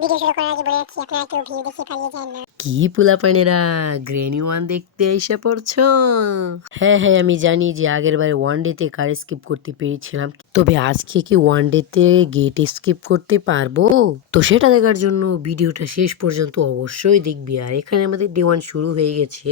Video শুরু করার আগে বলে রাখি, আপনারা কেউ ভিডিও দেখে পালিয়ে যায় না। কি পোলাপানেরা, গ্র্যানি ওয়ান দেখতে এসে পড়ছো? হ্যাঁ হ্যাঁ, আমি জানি যে আগের বারে ওয়ান ডেতে কার স্কিপ করতে পেরেছিলাম, তবে আজকে কি ওয়ান ডেতে গেট স্কিপ করতে পারবো? তো সেটা দেখার জন্য ভিডিওটা শেষ পর্যন্ত অবশ্যই দেখবি। আর এখানে আমাদের ডে ওয়ান শুরু হয়ে গেছে।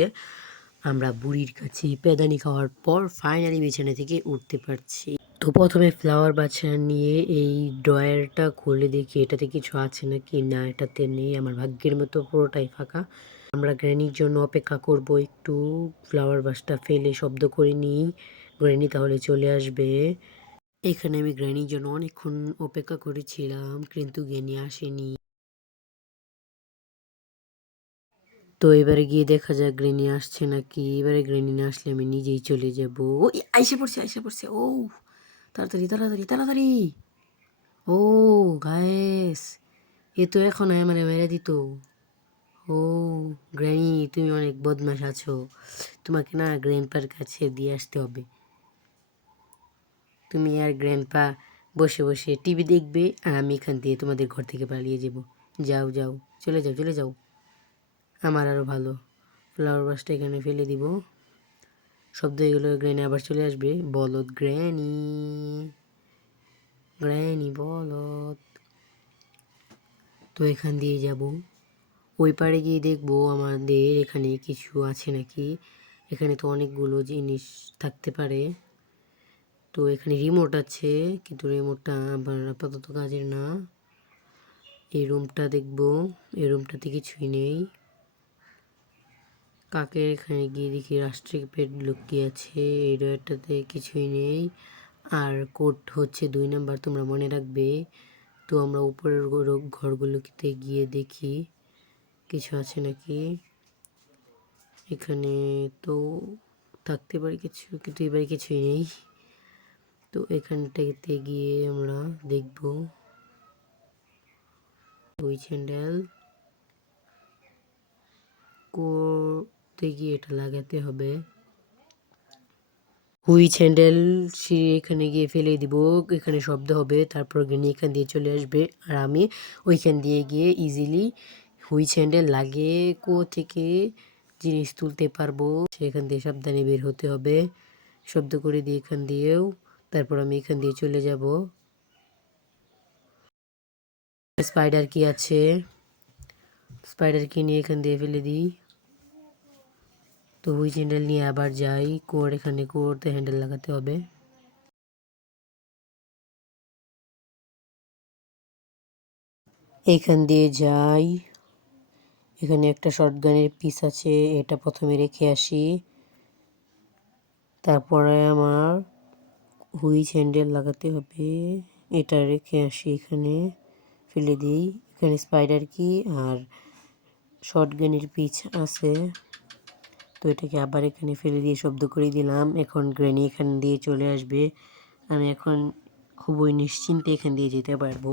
আমরা বুড়ির কাছে পেদানি খাওয়ার পর ফাইনালি বিছানা থেকে উঠতে পারছি। তো প্রথমে ফ্লাওয়ার বাছা নিয়ে এই ড্রয়ারটা খুলে দেখি এটাতে কিছু আছে নাকি। না, এটাতে নেই। আমার ভাগ্যের মতো পুরোটাই ফাঁকা। আমরা গ্র্যানির জন্য অপেক্ষা করব একটু। ফ্লাওয়ার বাসটা ফেলে শব্দ করে নিই, গ্র্যানি তাহলে চলে আসবে। এখানে আমি গ্র্যানির জন্য অনেকক্ষণ অপেক্ষা করেছিলাম, কিন্তু গ্র্যানি আসেনি। তো এবারে গিয়ে দেখা যাক গ্রেনি আসছে নাকি। এবারে গ্রেনি না আসলে আমি নিজেই চলে যাব। ও আইসে পড়ছে, আইসে পড়ছে। ও তাড়াতাড়ি তাড়াতাড়ি তাড়াতাড়ি। ও গায়েস, এ তো এখন মানে মেরে দিত। ও গ্র্যানি, তুমি অনেক বদমাশ আছো। তোমাকে না গ্র্যান্ডপার কাছে দিয়ে আসতে হবে। তুমি আর গ্র্যান্ডপা বসে বসে টিভি দেখবে, আর আমি এখান দিয়ে তোমাদের ঘর থেকে পালিয়ে যাব। যাও যাও, চলে যাও চলে যাও। আমার আরও ভালো। ফ্লাওয়ার বাসটা এখানে ফেলে দিব। শব্দ এগুলো গ্র্যানি আবার চলে আসবে। বলদ গ্র্যানি, গ্র্যানি বলদ। তো এখান দিয়ে যাব, ওই পাড়ে গিয়ে দেখবো আমাদের এখানে কিছু আছে নাকি। এখানে তো অনেকগুলো জিনিস থাকতে পারে। তো এখানে রিমোট আছে, কিন্তু রিমোটটা আবার আপাতত কাজের না। এই রুমটা দেখবো, এই রুমটাতে কিছুই নেই। কাকের এখানে গিয়ে দেখি রাষ্ট্রিক পেট লুকিয়ে আছে, এই ডয়ারটাতে কিছুই নেই। আর কোড হচ্ছে 2 নাম্বার, তোমরা মনে রাখবে। তো আমরা উপরের ঘরগুলোতে গিয়ে দেখি কিছু আছে নাকি। এখানে তো থাকতে পারে কিছু, কিন্তু এবারে কিছুই নেই। তো এখানটাতে গিয়ে আমরা দেখব ওই স্যান্ডেল করতে গিয়ে এটা লাগাতে হবে। হুইচ হ্যান্ডেল সিঁড়ি এখানে গিয়ে ফেলে দিব, এখানে শব্দ হবে, তারপর গ্রেনি এখান দিয়ে চলে আসবে, আর আমি ওইখান দিয়ে গিয়ে ইজিলি হুইচ হ্যান্ডেল লাগিয়ে থেকে জিনিস তুলতে পারবো। সেখান দিয়ে সাবধানে বের হতে হবে, শব্দ করে দিয়ে এখান দিয়েও। তারপর আমি এখান দিয়ে চলে যাব। স্পাইডার কি আছে, স্পাইডার কি নিয়ে এখান দিয়ে ফেলে দিই। তো হুইচ হ্যান্ডেল নিয়ে আবার যাই, কোড এখানে কোডতে হ্যান্ডেল লাগাতে হবে। এখান দিয়ে যাই, এখানে একটা শটগানের পিস আছে, এটা প্রথমে রেখে আসি। তারপরে আমার হুইচ হ্যান্ডেল লাগাতে হবে, এটা রেখে আসি, এখানে ফেলে দিই। এখানে স্পাইডার কি আর শটগানের পিস আছে, তো এটাকে আবার এখানে ফেলে দিয়ে শব্দ করে দিলাম। এখন গ্রেনি এখান দিয়ে চলে আসবে, আমি এখন খুবই নিশ্চিন্তে এখান দিয়ে যেতে পারবো।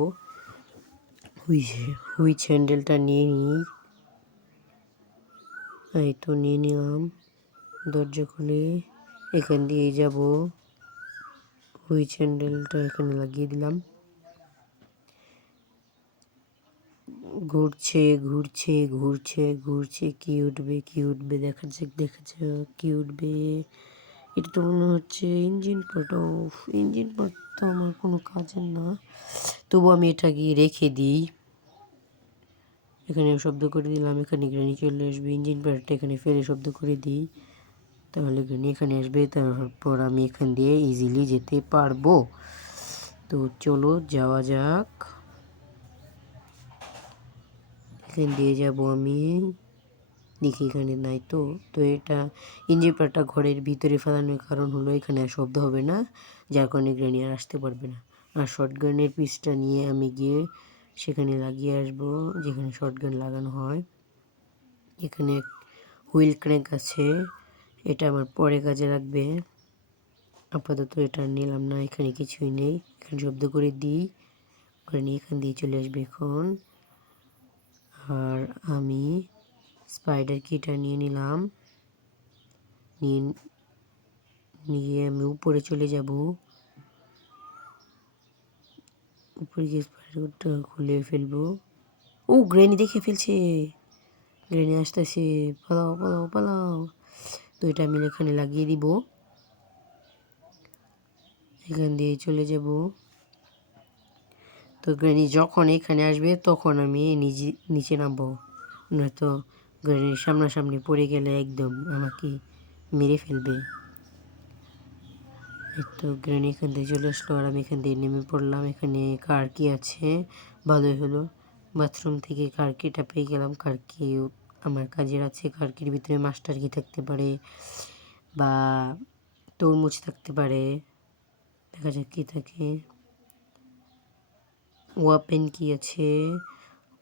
হুইচ হ্যান্ডেলটা নিয়ে নিই, এই তো নিয়ে নিলাম। দরজা খুলে এখান দিয়ে যাব, হুইচ হ্যান্ডেলটা এখানে লাগিয়ে দিলাম। ঘুরছে ঘুরছে ঘুরছে ঘুরছে, কি উঠবে কি উঠবে, দেখা যাক দেখা যাক কি উঠবে। এটা তো মনে হচ্ছে engine part. Of, engine part তো আমার কোনো কাজের না, তবু আমি এটা গিয়ে রেখে দিই। এখানে শব্দ করে দিলাম, এখানে গ্রেনি চলে আসবে। ইঞ্জিন পার্টটা এখানে ফেলে শব্দ করে দিই, তাহলে গ্রেনি এখানে আসবে। তারপর আমি এখান দিয়ে ইজিলি যেতে পারবো। তো চলো যাওয়া যাক, এখান দিয়ে যাব আমি। দেখি এখানে নাই তো। তো এটা ইঞ্জিন পার্টটা ঘরের ভিতরে ফেলানোর কারণ হলো এখানে আর শব্দ হবে না, যার কারণে গ্রেনি আর আসতে পারবে না। আর শর্টগানের পিসটা নিয়ে আমি গিয়ে সেখানে লাগিয়ে আসবো, যেখানে শর্টগান লাগানো হয়। এখানে হুইল ক্র্যাঙ্ক আছে, এটা আমার পরে কাজে লাগবে। আপাতত এটা নিলাম না, এখানে কিছুই নেই। এখানে শব্দ করে দিই, গ্রেনি এখান দিয়ে চলে আসবে এখন। আর আমি স্পাইডার কিটা নিয়ে নিলাম, নিয়ে আমি উপরে চলে যাব। উপরে গিয়ে স্পাইডারটা খুলে ফেলবো। ও গ্রেনি দেখে ফেলছে, গ্রেনি আসতেছে, পালাও পালাও পালাও। তো এটা আমি এখানে লাগিয়ে দিব, এখান দিয়ে চলে যাব। তো গ্রেনি যখন এখানে আসবে তখন আমি নিচে নামবো, নয়তো গ্রেনির সামনাসামনি পড়ে গেলে একদম আমাকে মেরে ফেলবে। তো গ্রেনি এখান থেকে চলে আসলো আর আমি এখান থেকে নেমে পড়লাম। এখানে কার্কি আছে, ভালোই হলো, বাথরুম থেকে কার্কিটা পেয়ে গেলাম। কার্কি আমার কাজের আছে। কার্কির ভিতরে মাস্টার কি থাকতে পারে বা তরমুজ থাকতে পারে, দেখা যাক কী থাকে। ওয়াপেন কি আছে,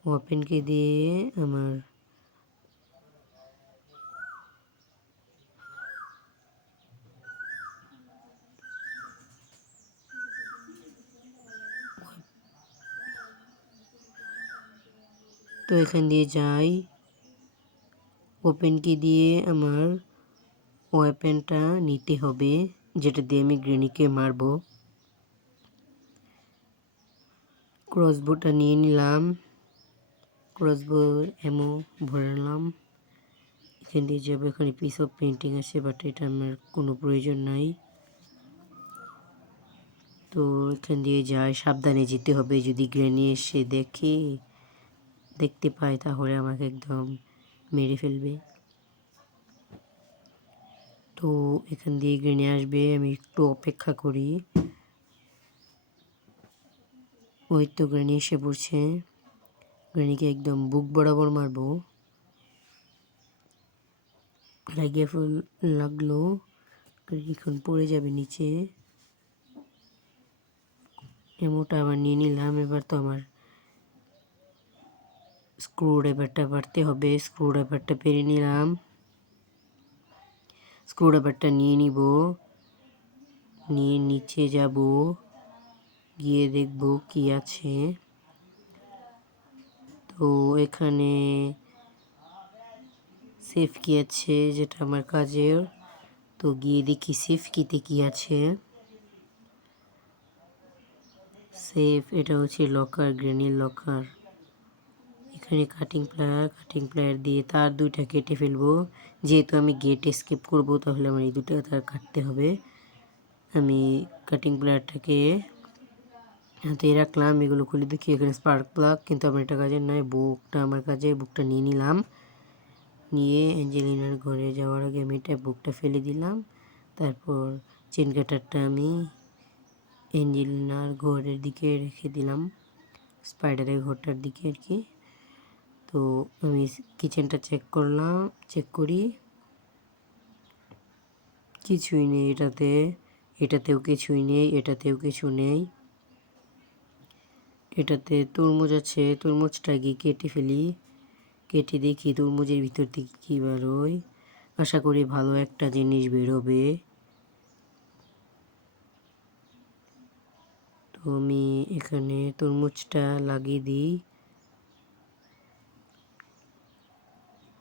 ওয়াপেনকে দিয়ে আমার তো এখান দিয়ে যাই, ওপেন কি দিয়ে আমার ওয়েপেনটা নিতে হবে, যেটা দিয়ে আমি গ্রেনিকে মারবো। ক্রসবোটা নিয়ে নিলাম, ক্রসবো এমো ভরালাম। এখান দিয়ে যাবো, এখানে পিস অফ পেন্টিং আছে, বাট এটা আমার কোনো প্রয়োজন নাই। তো এখান দিয়ে যাই, সাবধানে যেতে হবে, যদি গ্রেনি এসে দেখতে পায় তাহলে আমাকে একদম মেরে ফেলবে। তো এখান দিয়ে গ্রেনি আসবে, আমি একটু অপেক্ষা করি। ওই তো গ্রেনি এসে পড়ছে, গ্রেনিকে একদম বুক বরাবর মারবো। লাগিয়ে লাগলো, গ্রেনি পড়ে যাবে নিচে। এমোটা আবার নিয়ে নিলাম। এবার তো আমার স্ক্রু ড্রাইভারটা পারতে হবে, স্ক্রু ড্রাইভারটা পেরে নিলাম। স্ক্রু ড্রাইভারটা নিয়ে নিব, নিয়ে নিচে যাব, গিয়ে দেখব কি আছে। তো এখানে সেফ কি আছে, যেটা আমার কাজের। তো গিয়ে দেখি সেফ কিতে কি আছে। সেফ, এটা হচ্ছে লকার, গ্রেনির লকার। এখানে কাটিং প্লায়ার দিয়ে তার দুইটা কেটে ফেলবো। যেহেতু আমি গেট স্কিপ করব, তাহলে আমার এই দুটো তার কাটতে হবে। আমি কাটিং প্লায়ারটাকে হাতে রাখলাম, এগুলো খুলে দেখি এখানে স্পার্ক প্লাগ, কিন্তু আমার এটা কাজের নয়। বুকটা আমার কাজে, বুকটা নিয়ে নিলাম। নিয়ে অ্যাঞ্জেলিনার ঘরে যাওয়ার আগে আমি এটা বুকটা ফেলে দিলাম। তারপর চেন কাটারটা আমি অ্যাঞ্জেলিনার ঘরের দিকে রেখে দিলাম, স্পাইডারের ঘরটার দিকে আর কি। তো আমি কিচেনটা চেক করি, কিছুই নেই এটাতেও কিছুই নেই, এটাতেও কিছু নেই। এটাতে তরমুজ আছে, তরমুজটা গিয়ে কেটে ফেলি, কেটে দেখি তরমুজের ভিতর থেকে কী বেরোয়। আশা করি ভালো একটা জিনিস বেরোবে। তো আমি এখানে তরমুজটা লাগিয়ে দিই।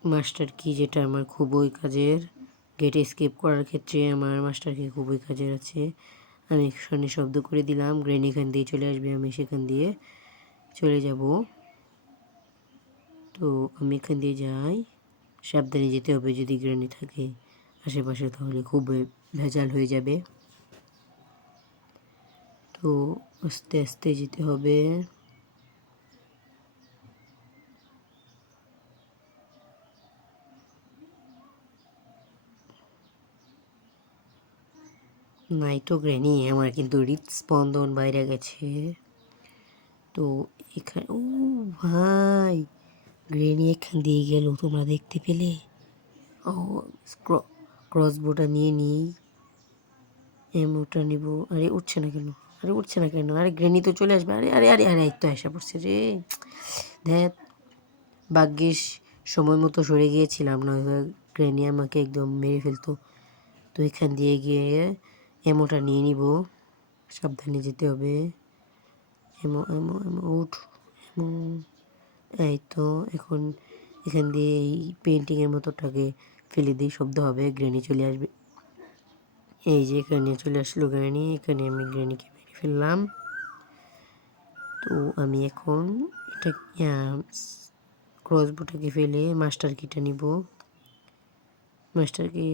মাস্টার কি, যেটা আমার খুবই কাজের, গেট স্কেপ করার ক্ষেত্রে আমার মাস্টার কি খুবই কাজের আছে। আমি এখানে শব্দ করে দিলাম, গ্রেন এখান দিয়ে চলে আসবে, আমি সেখান দিয়ে চলে যাব। তো আমি এখান দিয়ে যাই, সাবধানে যেতে হবে, যদি গ্রেনি থাকে আশেপাশে তাহলে খুব ভেজাল হয়ে যাবে। তো আস্তে আস্তে যেতে হবে। নাই তো গ্রেনি, আমার কিন্তু হৃদস্পন্দন বাইরে গেছে। তো এখানে ও ভাই, গ্রেনি এখান দিয়ে গেল, তোমরা দেখতে পেলে? ও ক্রসবোটা নিয়ে নিই, এমওটা নিব। আরে উঠছে না কেন, আরে উঠছে না কেন, আরে গ্রেনি তো চলে আসবে। আরে আরে আরে আরে এই তো আসা পড়ছে রে, দেখ ভাগ্যিস সময় মতো সরে গিয়েছিলাম, নয়তো গ্রেনি আমাকে একদম মেরে ফেলতো। তো এখান দিয়ে গিয়ে এমোটা নিয়ে নিব, সাবধানে যেতে হবে। এমো এমো এমো উঠ, এমো। এই তো এখন এখান দিয়ে এই পেন্টিংয়ের মতোটাকে ফেলে দিই, শব্দ হবে, গ্রেনি চলে আসবে। এই যে এখানে চলে আসলো গ্রেনি, এখানে আমি গ্রেনিকে মেরে ফেললাম। তো আমি এখন মাছটা ক্রসবোটাকে ফেলে মাস্টার কিটা নিব। মাস্টার কি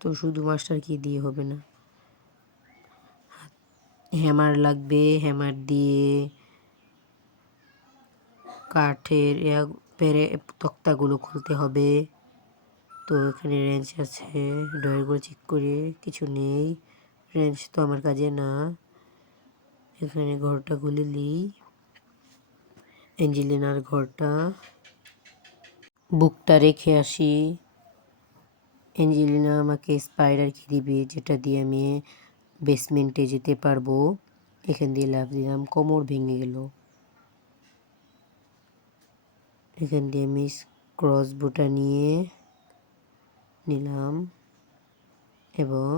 তো শুধু মাস্টার কি দিয়ে হবে না, হ্যামার লাগবে। হ্যামার দিয়ে কাঠের তক্তাগুলো খুলতে হবে। তো এখানে রেঞ্চ আছে, ড্রয়ারগুলো চেক করে কিছু নেই, রেঞ্চ তো আমার কাজে না। এখানে ঘরটা খুলে নিই, অ্যাঞ্জেলিনার ঘরটা। বুকটা রেখে আসি। অ্যাঞ্জেলিনা আমাকে স্পাইডার কি দিবে, যেটা দিয়ে আমি বেসমেন্টে যেতে পারবো। এখান দিয়ে লাফ দিলাম, কোমর ভেঙে গেল। এখান দিয়ে আমি ক্রসবোটা নিয়ে নিলাম এবং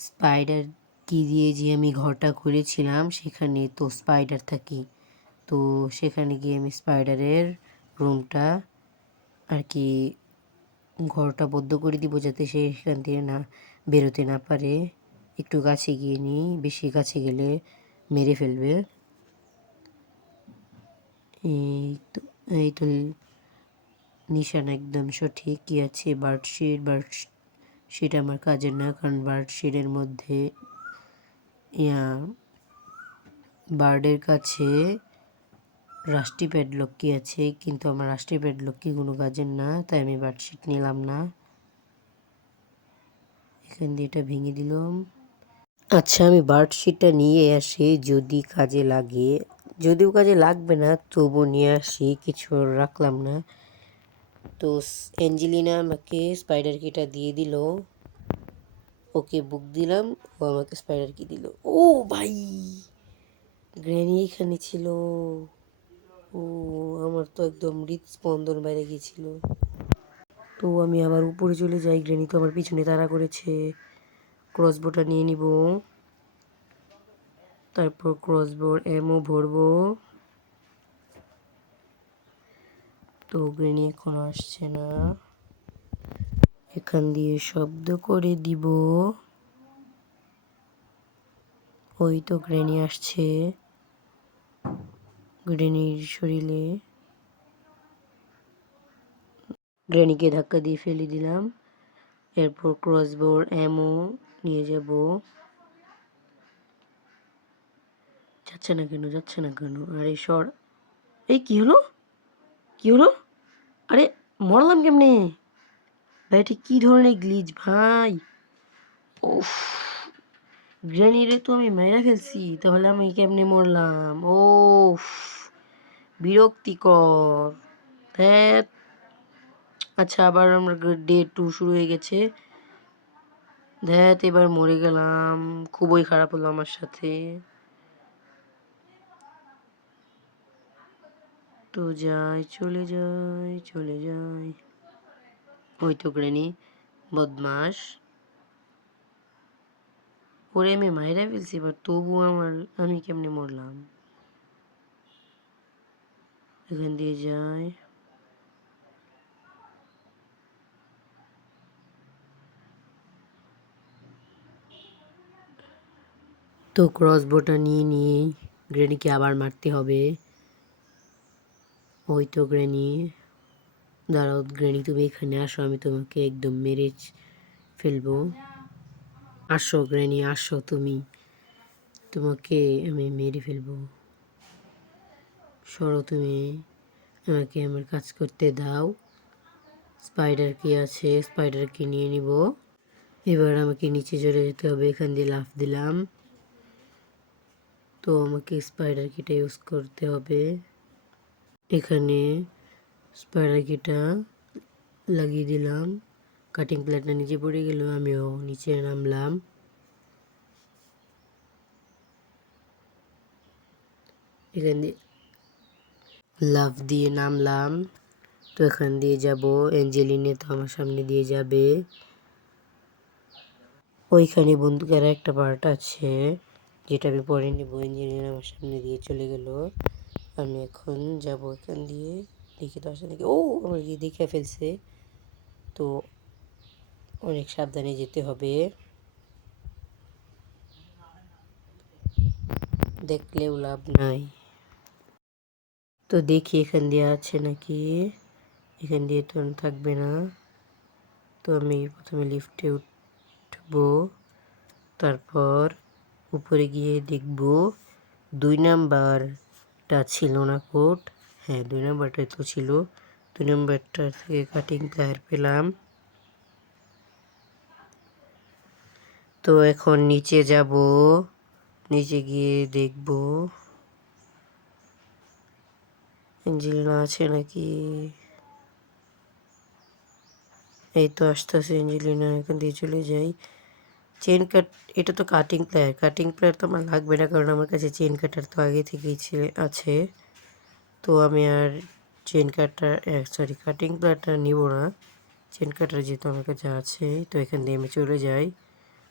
স্পাইডার কি দিয়ে যে আমি ঘরটা করেছিলাম সেখানে তো স্পাইডার থাকি, তো সেখানে গিয়ে আমি স্পাইডারের রুমটা আর কি ঘরটা বদ্ধ করে দিব, যাতে সে সেখান থেকে না বেরোতে না পারে। একটু কাছে গিয়ে নিই, বেশি কাছে গেলে মেরে ফেলবে। এই তো নিশানা একদম সঠিক। কি আছে, বার্ডশিট আমার কাজের না, কারণ বার্ডশিটের মধ্যে বার্ডের কাছে রাষ্ট্রি প্যাডলক কি আছে, কিন্তু আমার রাষ্ট্রি প্যাডলক কি কোনো কাজের না, তাই আমি বার্ডশিট নিলাম না। এখান দিয়ে এটা ভেঙে দিলাম। আচ্ছা, আমি বার্ডশিটটা নিয়ে আসি, যদি কাজে লাগে। যদিও কাজে লাগবে না, তবু নিয়ে আসি, কিছু রাখলাম না। তো অ্যাঞ্জেলিনা আমাকে স্পাইডার কিটা দিয়ে দিল, ওকে বুক দিলাম, ও আমাকে স্পাইডার কি দিল। ও ভাই, গ্র্যানি এখানে ছিল। ও, আমার তো একদম হৃদস্পন্দন বাইরে গিয়েছিল। তো আমি আবার উপরে চলে যাই, গ্র্যানি তো আমার পিছনে তাড়া করেছে। ক্রসবোটা নিয়ে নিব, তারপর ক্রসবোর এমও ভরবো। তো গ্র্যানি এখন আসছে না, এখান দিয়ে শব্দ করে দিব। ওই তো গ্র্যানি আসছে, গ্র্যানির শরীরে গ্র্যানিকে ধাক্কা দিয়ে ফেলে দিলাম। এরপর ক্রসবোর এমও নিয়ে যাব। যাচ্ছে না কেন, যাচ্ছে না কেন? আরে সর, এই কি হলো, কি হলো? আরে মরলাম কেমনে ভাই? এটা কি ধরনের গ্লিচ ভাই? উফ, গ্র্যানিরে তো আমি মেরে ফেলছি, তাহলে আমি কেমনে মরলাম? ও, বিরক্তিকর। ধ্যাত। আচ্ছা, আবার আমরা ডে 2 শুরু হয়ে গেছে। ধ্যাত, এবার মরে গেলাম, খুবই খারাপ হলো আমার সাথে। তো যাই, চলে যাই, চলে যাই। ওই তো গ্র্যানি, বদমাস। ওরে আমি মাইরা ফেলছি, এবার তবু আমি কেমনে মরলাম? এখান দিয়ে যাই। তো ক্রসবোটা নিয়ে গ্র্যানিকে আবার মারতে হবে। ওই তো গ্র্যানি, দাঁড়াও গ্র্যানি, তুমি এখানে আসো, আমি তোমাকে একদম মেরে ফেলবো। আসো গ্র্যানি, আসো তুমি, তোমাকে আমি মেরে ফেলবো। সরো তুমি, আমাকে আমার কাজ করতে দাও। স্পাইডার কি আছে, স্পাইডারকে নিয়ে নিব। এবার আমাকে নিচে চলে যেতে হবে, এখান দিয়ে লাফ দিলাম। তো আমাকে স্পাইডার কিটা ইউজ করতে হবে। এখানে স্পাইডার কিটা লাগিয়ে দিলাম, কাটিং প্লেটটা নিচে পড়ে গেল, আমিও নিচে নামলাম। এখান দিয়ে লাফ দিয়ে নামলাম। তো এখান দিয়ে যাব, অ্যাঞ্জেলিনা তো আমার সামনে দিয়ে যাবে। ওইখানে বন্দুকের একটা পার্ট আছে, যেটা আমি পরে নিব। অ্যাঞ্জেলিনা আমার সামনে দিয়ে চলে গেল, আমি এখন যাব এখান দিয়ে। দেখি তো আসলে নাকি, ও আমার গিয়ে দেখে ফেলছে, তো অনেক সাবধানে যেতে হবে, দেখলেও লাভ নাই। তো দেখি এখান দিয়ে আছে নাকি, এখান দিয়ে তো থাকবে না। তো আমি প্রথমে লিফটে উঠবো, তারপর উপরে গিয়ে দেখব 2 নাম্বারটা ছিল না কোড। হ্যাঁ 2 নাম্বারটাই তো ছিল। 2 নাম্বারটা থেকে কাটিং প্লায়ার পেলাম। তো এখন নিচে যাব, নিচে গিয়ে দেখব অ্যাঞ্জেলিনা আছে নাকি। এই তো আসতেছে অ্যাঞ্জেলিনা, এখান দিয়ে চলে যাই। চেন কাট, এটা তো কাটিং প্লায়ার, কাটিং প্লায়ার তো আমার লাগবে না কারণ আমার কাছে চেন কাটার তো আগে থেকেই আছে। তো আমি আর চেন কাটার সরি কাটিং প্লায়ারটা নিব না, চেন কাটার যেহেতু আমার কাছে আছে। তো এখান দিয়ে আমি চলে যাই।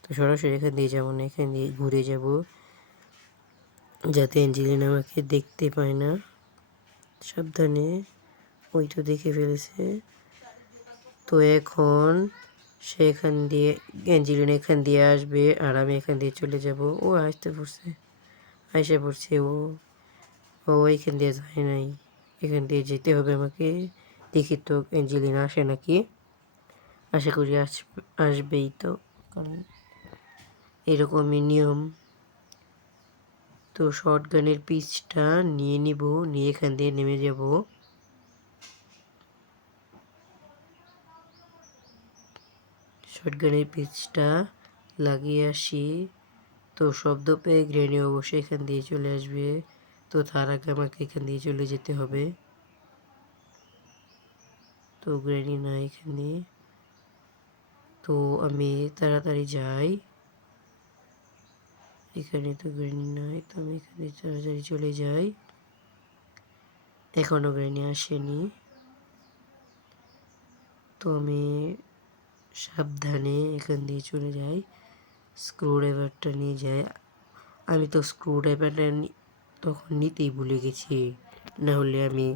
তো সরাসরি এখান দিয়ে যাবো না, এখান দিয়ে ঘুরে যাব যাতে অ্যাঞ্জেলিনা আমাকে দেখতে পায় না। সাবধানে, ওই তো দেখে ফেলেছে। তো এখন সে এখান দিয়ে, অ্যাঞ্জেলিনা এখান দিয়ে আসবে আর আমি এখান দিয়ে চলে যাব। ও আসতে পড়ছে, আইসা পড়ছে ও। ও এখান দিয়ে যায় নাই, এখান দিয়ে যেতে হবে আমাকে। দেখি তো অ্যাঞ্জেলিনা আসে নাকি, আশা করি আসবেই তো, কারণ এরকমই নিয়ম। তো শর্ট গানের পিচটা নিয়ে নিব, নিয়ে এখান দিয়ে নেমে যাব। শর্ট গানের পিচটা লাগিয়ে আসি। তো শব্দ পেয়ে গ্রেনি অবশ্যই এখান দিয়ে চলে আসবে। তো তার আগে আমাকে এখান দিয়ে চলে যেতে হবে। তো গ্রেনি না এখানে, তো আমি তাড়াতাড়ি যাই। এখানে তো গ্রেনি নাই, তো আমি এখানে তাড়াতাড়ি চলে যাই। এখনো গ্রেনি আসেনি। তো আমি সাবধানে এখান দিয়ে চলে যাই, স্ক্রু ড্রাইভারটা নিয়ে যাই। আমি তো স্ক্রু ড্রাইভারটা তখন নিতেই ভুলে গেছি, না হলে আমি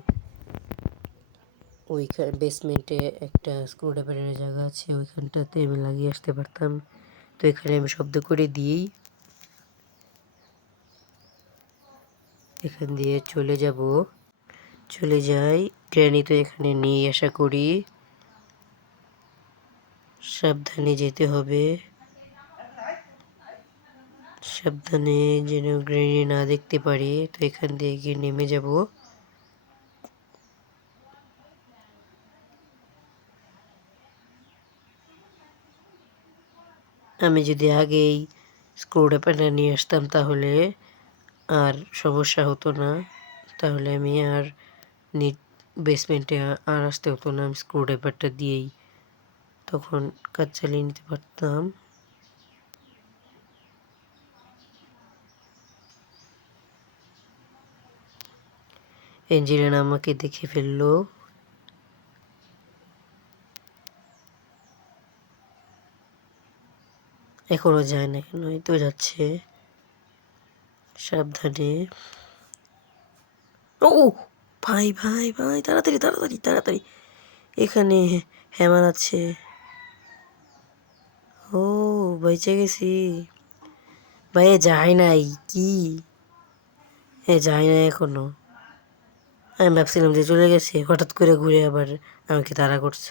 ওইখানে বেসমেন্টে একটা স্ক্রু ড্রাইভারের জায়গা আছে, ওইখানটাতে আমি লাগিয়ে আসতে পারতাম। তো এখানে আমি শব্দ করে দিই, এখান দিয়ে চলে যাব, চলে যাই। গ্র্যানি তো এখানে নেই আশা করি, সাবধানে যেতে হবে, সাবধানে যেন গ্র্যানি না দেখতে পারি। তো এখান দিয়ে গিয়ে নেমে যাব। আমি যদি আগেই স্ক্রু ড্রাইভারটা নিয়ে আসতাম তাহলে আর সমস্যা হতো না, তাহলে আমি আর বেসমেন্টে আর আসতে হতো না। আমি স্ক্রু ড্রাইভারটা দিয়েই তখন কাজ চালিয়ে নিতে পারতাম। অ্যাঞ্জেলিনা আমাকে দেখে ফেললো। এখনো যায় না কেন, এই তো যাচ্ছে সাবধানে। ও ভাই ভাই ভাই, তাড়াতাড়ি তাড়াতাড়ি তাড়াতাড়ি, এখানে হ্যামার আছে। ও বেঁচে গেছি ভাই, যায় নাই কি, যায় না এখনো। আমি ভাবছিলাম যে চলে গেছে, হঠাৎ করে ঘুরে আবার আমাকে তাড়া করছে।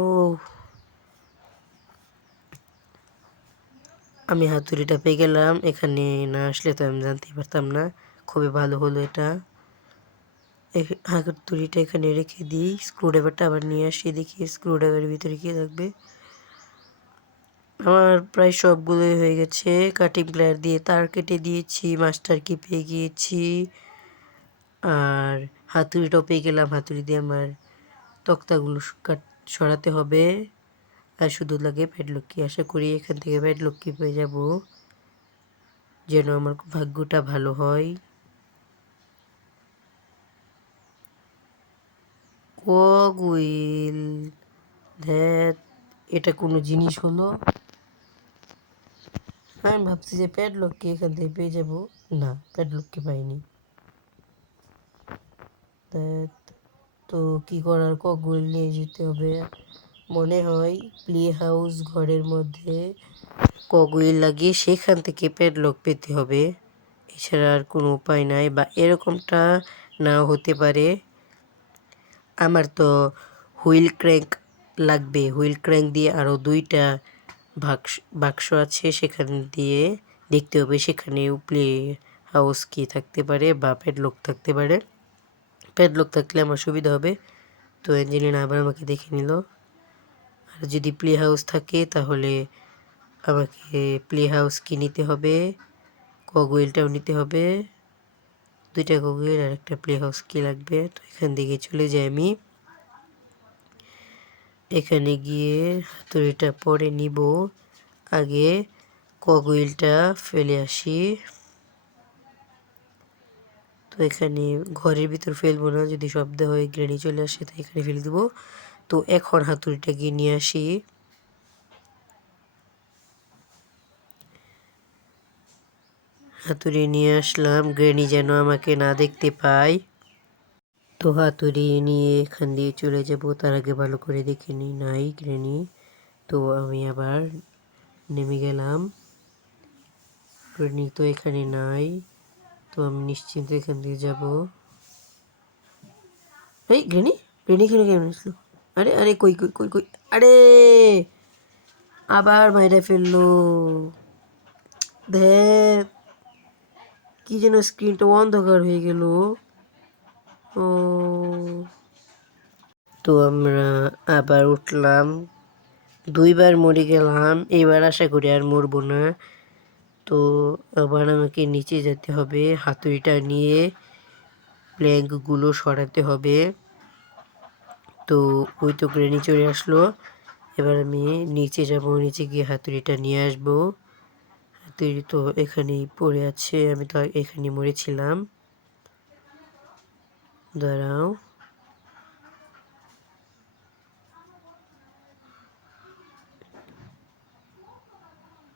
ও আমি হাতুড়িটা পেয়ে গেলাম, এখানে না আসলে তো আমি জানতেই পারতাম না। খুবই ভালো হলো এটা। হাতুড়িটা এখানে রেখে দিই, স্ক্রুড্রাইভারটা আবার নিয়ে আসি, দেখি স্ক্রুড্রাইভারের ভিতরে কি থাকবে। আমার প্রায় সবগুলোই হয়ে গেছে। কাটিং প্লায়ার দিয়ে তার কেটে দিয়েছি, মাস্টার কি পেয়ে গিয়েছি, আর হাতুড়িটাও পেয়ে গেলাম। হাতুড়ি দিয়ে আমার তক্তাগুলো সরাতে হবে। আর শুধু লাগে প্যাডলকি, আশা করি এখান থেকে প্যাডলকি পেয়ে যাব, যেন আমার ভাগ্যটা ভালো হয়। কগুইল, ধ্যাত, এটা কোনো জিনিস হলো? আমি ভাবছি যে প্যাডলককে এখান থেকে পেয়ে যাব, না প্যাডলককে পাইনি। তো কি করার, কগুইল নিয়ে যেতে হবে মনে হয়। প্লে হাউস ঘরের মধ্যে কগুইল লাগিয়ে সেখান থেকে প্যাডলক পেতে হবে, এছাড়া আর কোনো উপায় নাই, বা এরকমটা নাও হতে পারে। আমার তো হুইল ক্র্যাঙ্ক লাগবে। হুইল ক্র্যাঙ্ক দিয়ে আরও 2টা বাক্স আছে, সেখান দিয়ে দেখতে হবে সেখানে প্লে হাউস কি থাকতে পারে বা প্যাডলক থাকতে পারে। প্যাডলক থাকলে আমার সুবিধা হবে। তো অ্যাঞ্জেলিনা আবার আমাকে দেখে নিল। আর যদি প্লে হাউস থাকে তাহলে আমাকে প্লে হাউস কি নিতে হবে, কগুইলটাও নিতে হবে। 2টা কগুইল আর একটা প্লে হাউস কি লাগবে। তো এখান থেকে চলে যাই আমি। এখানে গিয়ে হাতুড়িটা পরে নিব, আগে কগুইলটা ফেলে আসি। তো এখানে ঘরের ভিতর ফেলবো না, যদি শব্দ হয় গ্রেনি চলে আসে, তো এখানে ফেলে দেবো। তো এখন হাতুড়িটা গিয়ে নিয়ে আসি। হাতুড়ি নিয়ে আসলাম, গ্রেনি যেন আমাকে না দেখতে পায়। তো হাতুড়ি নিয়ে এখান দিয়ে চলে যাব, তার আগে ভালো করে দেখে নিই নাই গ্রেনি। তো আমি আবার নেমে গেলাম। গ্রেনি তো এখানে নাই, তো আমি নিশ্চিন্ত এখান দিয়ে যাব। এই গ্রেনি, গ্রেনি এখানে কেমন আসলো? আরে আরে কই কই কই কই, আরে আবার বাইরে ফেললো। ধ্যাত, কি যেন স্ক্রিনটা অন্ধকার হয়ে গেল। ও, তো আমরা আবার উঠলাম, 2বার মরে গেলাম, এবার আশা করি আর মরবো না। তো আবার আমাকে নিচে যেতে হবে, হাতুড়িটা নিয়ে প্ল্যাঙ্কগুলো সরাতে হবে। তো ওই তো গ্রেনি চলে আসলো। এবার আমি নিচে যাব, নিচে গিয়ে হাতুড়িটা নিয়ে আসবো। হাতুড়ি তো এখানেই পড়ে আছে, আমি তো এখানে মরেছিলাম। দাঁড়াও,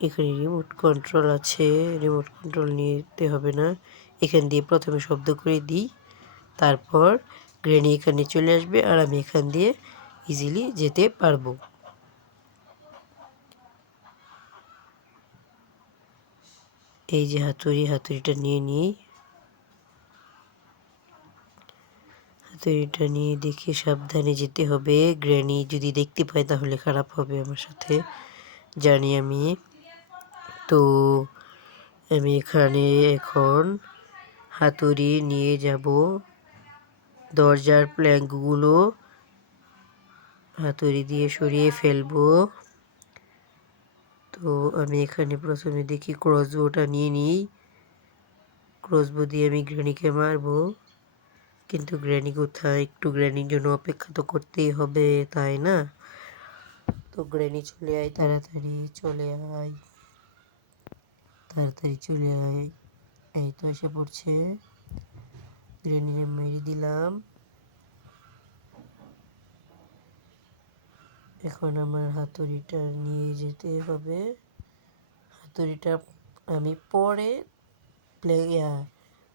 এখানে রিমোট কন্ট্রোল আছে, রিমোট কন্ট্রোল নিতে হবে না। এখান দিয়ে প্রথমে শব্দ করে দিই, তারপর গ্রেনি এখানে চলে আসবে আর আমি এখান দিয়ে ইজিলি যেতে পারবো। এই যে হাতুড়ি, হাতুড়িটা নিয়ে নিই। হাতুড়িটা নিয়ে দেখি সাবধানে যেতে হবে, গ্রেনি যদি দেখতে পায় তাহলে খারাপ হবে আমার সাথে, জানি আমি। তো আমি এখানে এখন হাতুড়ি নিয়ে যাব, দরজার প্ল্যাঙ্কগুলো হাতুড়ি দিয়ে সরিয়ে ফেলবো। তো আমি এখানে প্রথমে দেখি ক্রসবোটা নিয়ে নিই, ক্রসবো দিয়ে আমি গ্রেনিকে মারবো। কিন্তু গ্রেনি কোথায়? একটু গ্রেনির জন্য অপেক্ষা তো করতেই হবে, তাই না? তো গ্রেনি চলে আয়, তাড়াতাড়ি চলে আয়, তাড়াতাড়ি চলে আয়। এই তো এসে পড়ছে, গ্রেনিকে মেরে দিলাম। এখন আমার হাতুড়িটা নিয়ে যেতে হবে। হাতুড়িটা আমি পরে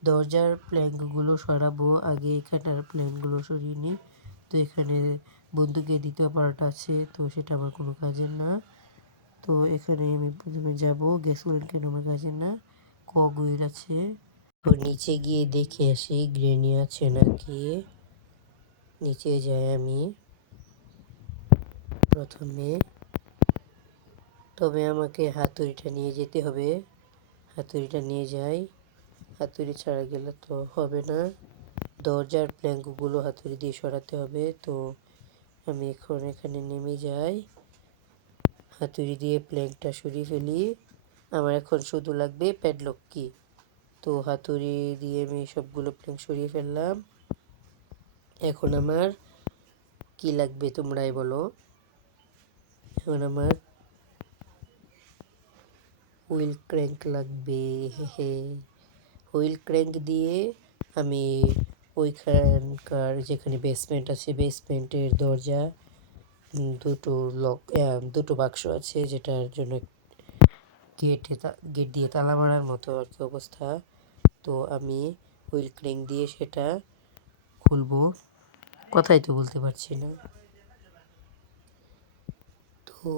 দরজার প্ল্যাঙ্কগুলো সরাবো, আগে এখানটার প্ল্যাঙ্কগুলো সরিয়ে নিই। তো এখানে বন্দুকের দ্বিতীয় পার্ট আছে, তো সেটা আমার কোনো কাজের না। তো এখানে আমি প্রথমে যাব, গ্যাসোলিন কেন আমার কাজের না, কগুইল আছে। তো নিচে গিয়ে দেখে আসি গ্রেনি আছে নাকি। নিচে যাই আমি প্রথমে, তবে আমাকে হাতুড়িটা নিয়ে যেতে হবে। হাতুড়িটা নিয়ে যাই, হাতুড়ি ছাড়া গেলে তো হবে না, দরজার প্ল্যাঙ্কগুলো হাতুড়ি দিয়ে সরাতে হবে। তো আমি এখন এখানে নেমে যাই, হাতুড়ি দিয়ে প্ল্যাঙ্কটা সরিয়ে ফেলি। আমার এখন শুধু লাগবে প্যাডলক কি। তো হাতুড়ি দিয়ে আমি সবগুলো প্ল্যাঙ্ক সরিয়ে ফেললাম। এখন আমার কি লাগবে তোমরাই বলো? এখন আমার হুইল ক্র্যাঙ্ক লাগবে। হে, হুইল ক্র্যাঙ্ক দিয়ে আমি ওইখানকার যেখানে বেসমেন্ট আছে, বেসমেন্টের দরজা, দুটো লক, দুটো বাক্স আছে যেটার জন্য গেট দিয়ে তালা মারার মতো আর কি অবস্থা। তো আমি হুইল ক্র্যাঙ্ক দিয়ে সেটা খুলবো, কথাই তো বলতে পারছি না। তো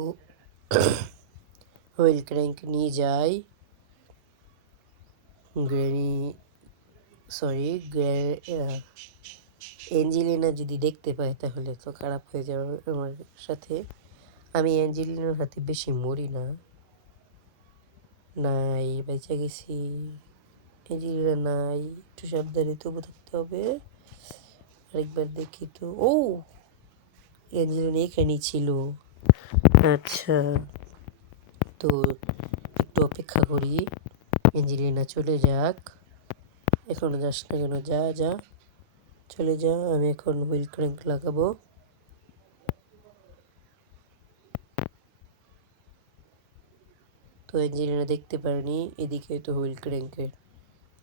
হুইল ক্র্যাঙ্ক নিয়ে যাই, গ্র্যানি সরি অ্যাঞ্জেলিনা যদি দেখতে পায় তাহলে তো খারাপ হয়ে যাবে আমার সাথে। আমি অ্যাঞ্জেলিনার হাতে বেশি মরি না। নাই, বেঁচে গেছি। অ্যাঞ্জেলিনা নাই, একটু সাবধানে তবু থাকতে হবে। আরেকবার দেখি তো। ও, অ্যাঞ্জেলিনা এখানেই ছিল। আচ্ছা, তো একটু অপেক্ষা করি, অ্যাঞ্জেলিনা চলে যাক। এখনো যাস না কেন? যা যা, চলে যা। আমি এখন হুইল ক্র্যাঙ্ক লাগাবো। তো অ্যাঞ্জেলিনা দেখতে পারেনি, এদিকে তো হুইল ক্র্যাঙ্কের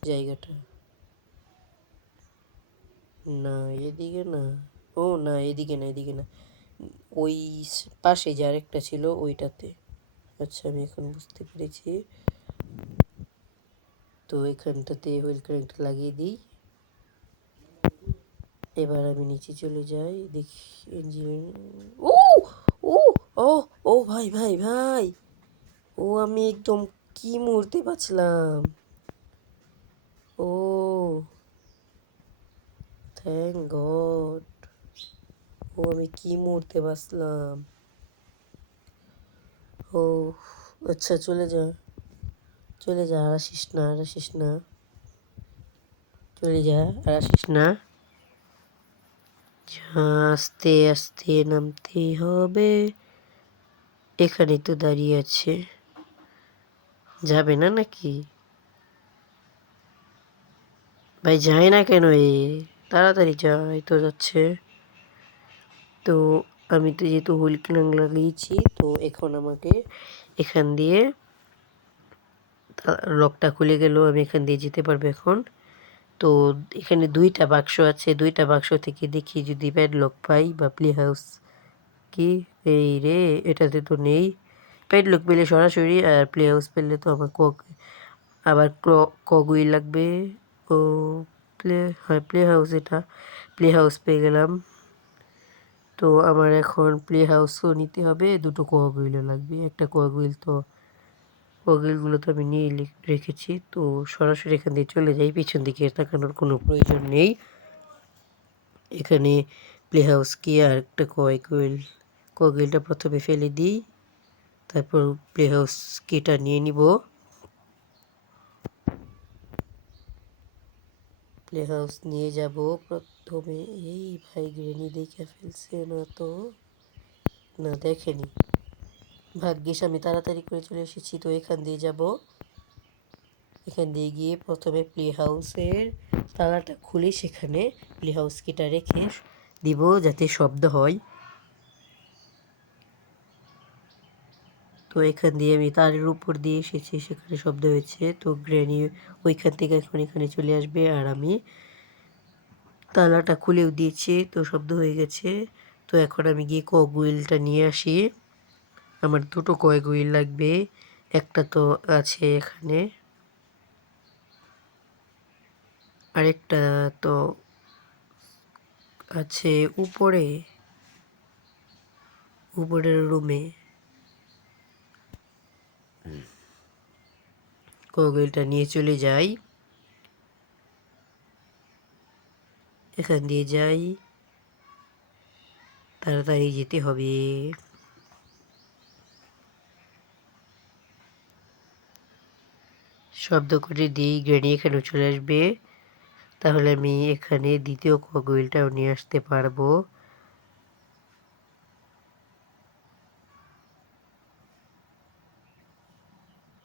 জায়গাটা। না, এদিকে না। ও না, এদিকে না, এদিকে না, ওই পাশে যে আরেকটা ছিল ওইটাতে। আচ্ছা, আমি এখন বুঝতে পেরেছি। তো এখানটাতে হুইল ক্র্যাঙ্কটা লাগিয়ে দিই। এবার আমি নিচে চলে যাই, দেখি ইঞ্জিন। ও ও ও ও ভাই ভাই ভাই, ও আমি একদম কি মুহূর্তে বাঁচলাম! ও, থ্যাংক গড! ও আমি কি মুহূর্তে বাঁচলাম! ও আচ্ছা, চলে যা, চলে যা, আর আসিস না, আর আসিস না, চলে যা, আর আসিস না। আস্তে আস্তে নামতে হবে। এখানেই তো দাঁড়িয়ে আছে, যাবে না নাকি? ভাই যায় না কেন? তাড়াতাড়ি যায় তো, যাচ্ছে তো। আমি তো যেহেতু হুইল ক্র্যাঙ্ক লাগিয়েছি, তো এখন আমাকে এখান দিয়ে লকটা খুলে গেল, আমি এখান দিয়ে যেতে পারবো এখন। তো এখানে দুইটা বাক্স আছে, দুইটা বাক্স থেকে দেখি যদি প্যাডলক পাই বা প্লে হাউস। কি, এই রে, এটাতে তো নেই। প্যাডলক পেলে সরাসরি, আর প্লে হাউস পেলে তো আমার আবার কগুই লাগবে। ও, হয় প্লে হাউস, এটা প্লে হাউস পেয়ে গেলাম। তো আমার এখন প্লে হাউসও নিতে হবে, দুটো কগুইলও লাগবে। একটা কগুইল তো, কগুইলগুলো তো আমি নিয়ে রেখেছি। তো সরাসরি এখান দিয়ে চলে যাই, পিছন দিকে তাকানোর কোনো প্রয়োজন নেই। এখানে প্লে হাউস কি আর একটা কগুইলটা প্রথমে ফেলে দিই, তারপর প্লে হাউস কিটা নিয়ে নিব। প্লে হাউস নিয়ে যাব প্রথমে। এই ভাই, গ্রেনি দেখে ফেলছে না তো? না, দেখেনি। ভাগ্যিস আমি তাড়াতাড়ি করে চলে এসেছি। তো এখান দিয়ে যাব, এখান দিয়ে গিয়ে প্রথমে প্লে হাউসের তালাটা খুলে সেখানে প্লে হাউস কিটা রেখে দিব যাতে শব্দ হয়। তো এখান দিয়ে আমি তারের উপর দিয়ে এসেছি, সেখানে শব্দ হয়েছে। তো গ্র্যানি ওইখান থেকে এখন এখানে চলে আসবে, আর আমি তালাটা খুলেও দিয়েছি, তো শব্দ হয়ে গেছে। তো এখন আমি গিয়ে কগুইলটা নিয়ে আসি। আমার দুটো কগুইল লাগবে, একটা তো আছে এখানে, আরেকটা তো আছে উপরের রুমে। কগুইলটা নিয়ে চলে যাই, এখান দিয়ে যাই, তাড়াতাড়ি যেতে হবে। শব্দ করে দিই, গ্রেনি এখানে চলে আসবে। তাহলে আমি এখানে দ্বিতীয় কগুইলটাও নিয়ে আসতে পারবো।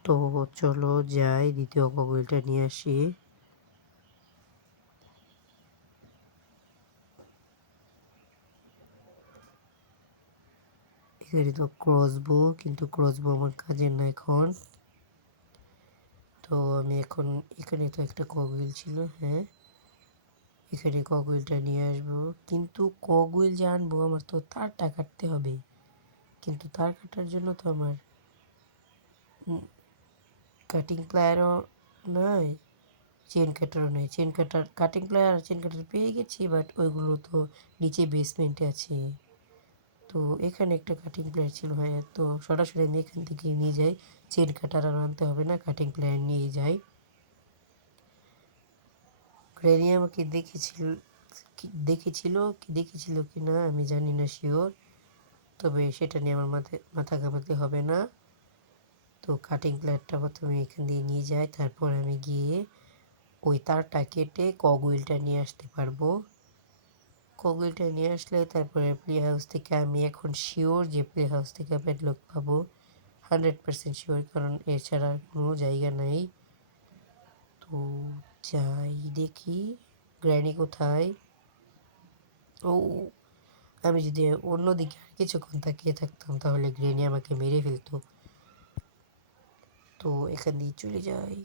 তো চলো যাই, দ্বিতীয় কগুইলটা নিয়ে আসি। এখানে তো ক্রসবো, কিন্তু ক্রসবো আমার কাজের না এখন। তো আমি এখন, এখানে তো একটা কগুইল ছিল, হ্যাঁ, এখানে কগুইলটা নিয়ে আসবো। কিন্তু কগুইল যে আনবো, আমার তো তারটা কাটতে হবে। কিন্তু তার কাটার জন্য তো আমার কাটিং প্লায়ারও নয়, চেন কাটারও নয়। কাটিং প্লায়ার আর চেন কাটার পেয়ে গেছি, বাট ওইগুলো তো নিচে বেসমেন্টে আছে। তো এখানে একটা কাটিং প্লেয়ার ছিল, হ্যাঁ, তো সরাসরি আমি এখান থেকে নিয়ে যাই। চেন কাটার আর আনতে হবে না, কাটিং প্লেয়ার নিয়ে যাই। গ্র্যানি আমাকে দেখেছিল কি না আমি জানি না শিওর, তবে সেটা নিয়ে আমার মাথা ঘামাতে হবে না। তো কাটিং প্লেটটা প্রথমে এখান দিয়ে নিয়ে যাই, তারপর আমি গিয়ে ওই তারটা কেটে কগুইলটা নিয়ে আসতে পারবো। কগুইলটা নিয়ে আসলে তারপরে প্লে হাউস থেকে আমি এখন শিওর যে প্লে হাউস থেকে প্যাডলক পাবো, 100% শিওর, কারণ এছাড়া আর কোনো জায়গা নাই। তো যাই দেখি গ্র্যানি কোথায়। ও, আমি যদি অন্যদিকে আর কিছুক্ষণ তাকিয়ে থাকতাম তাহলে গ্র্যানি আমাকে মেরে ফেলতো। তো এখান দিয়ে চলে যাই।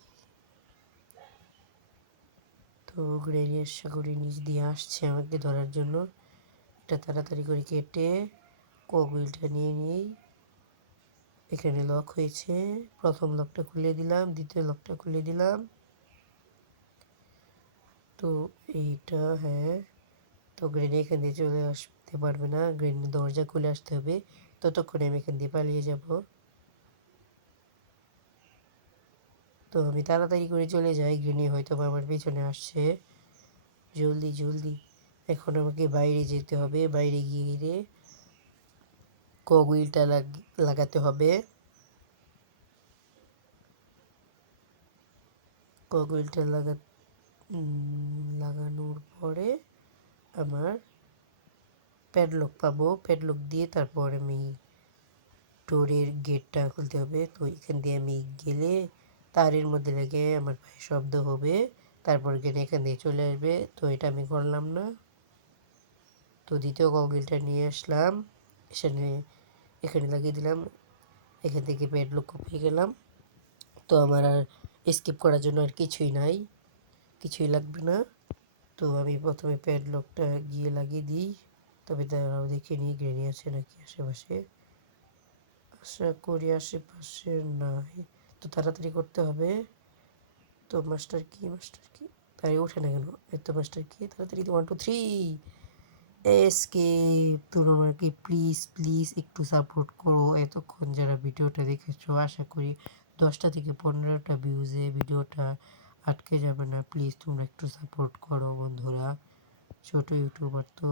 তো গ্র্যানি আশা করি নিচ দিয়ে আসছে আমাকে ধরার জন্য। এটা তাড়াতাড়ি করে কেটে কগুইলটা নিয়ে নিই। এখানে লক হয়েছে, প্রথম লকটা খুলে দিলাম, দ্বিতীয় লকটা খুলে দিলাম। তো এইটা, হ্যাঁ। তো গ্রেনি এখান দিয়ে চলে আসতে পারবে না, গ্রেনি দরজা খুলে আসতে হবে, ততক্ষণে আমি এখান দিয়ে পালিয়ে যাব। তো আমি তাড়াতাড়ি করে চলে যাই, গ্রেনি হয়তো আমার পিছনে আসছে। জলদি জলদি এখন আমাকে বাইরে যেতে হবে, বাইরে গিয়ে কগুইলটা লাগাতে হবে। কগুইলটা লাগানোর পরে আমার প্যাডলক পাবো, প্যাডলক দিয়ে তারপর আমি ডোরের গেটটা খুলতে হবে। তো এখান দিয়ে আমি গেলে তারের মধ্যে লেগে আমার পায়ে শব্দ হবে, তারপর গেলে এখান দিয়ে চলে আসবে। তো এটা আমি করলাম না। তো দ্বিতীয় গগলটা নিয়ে আসলাম, এখানে লাগিয়ে দিলাম, এখান থেকে প্যাডলক পেয়ে গেলাম। তো আমার আর স্কিপ করার জন্য আর কিছুই নাই, কিছুই লাগবে না। তো আমি প্রথমে প্যাডলকটা গিয়ে লাগিয়ে দিই, তবে তারাও দেখে নিই গ্রেনি আছে নাকি আশেপাশে। আশা করি আশেপাশে নাই। তো তাড়াতাড়ি করতে হবে। তো মাস্টার কি তাই ওঠে না কেন? এত মাস্টার কি তাড়াতাড়ি, 1 2 3 এসকেপ। তোমরা আমাকে প্লিজ প্লিজ একটু সাপোর্ট করো। এতক্ষণ যারা ভিডিওটা দেখেছো আশা করি 10টা থেকে 15টা ভিউজে ভিডিওটা আটকে যাবে না। প্লিজ তোমরা একটু সাপোর্ট করো বন্ধুরা, ছোট ইউটিউবার তো।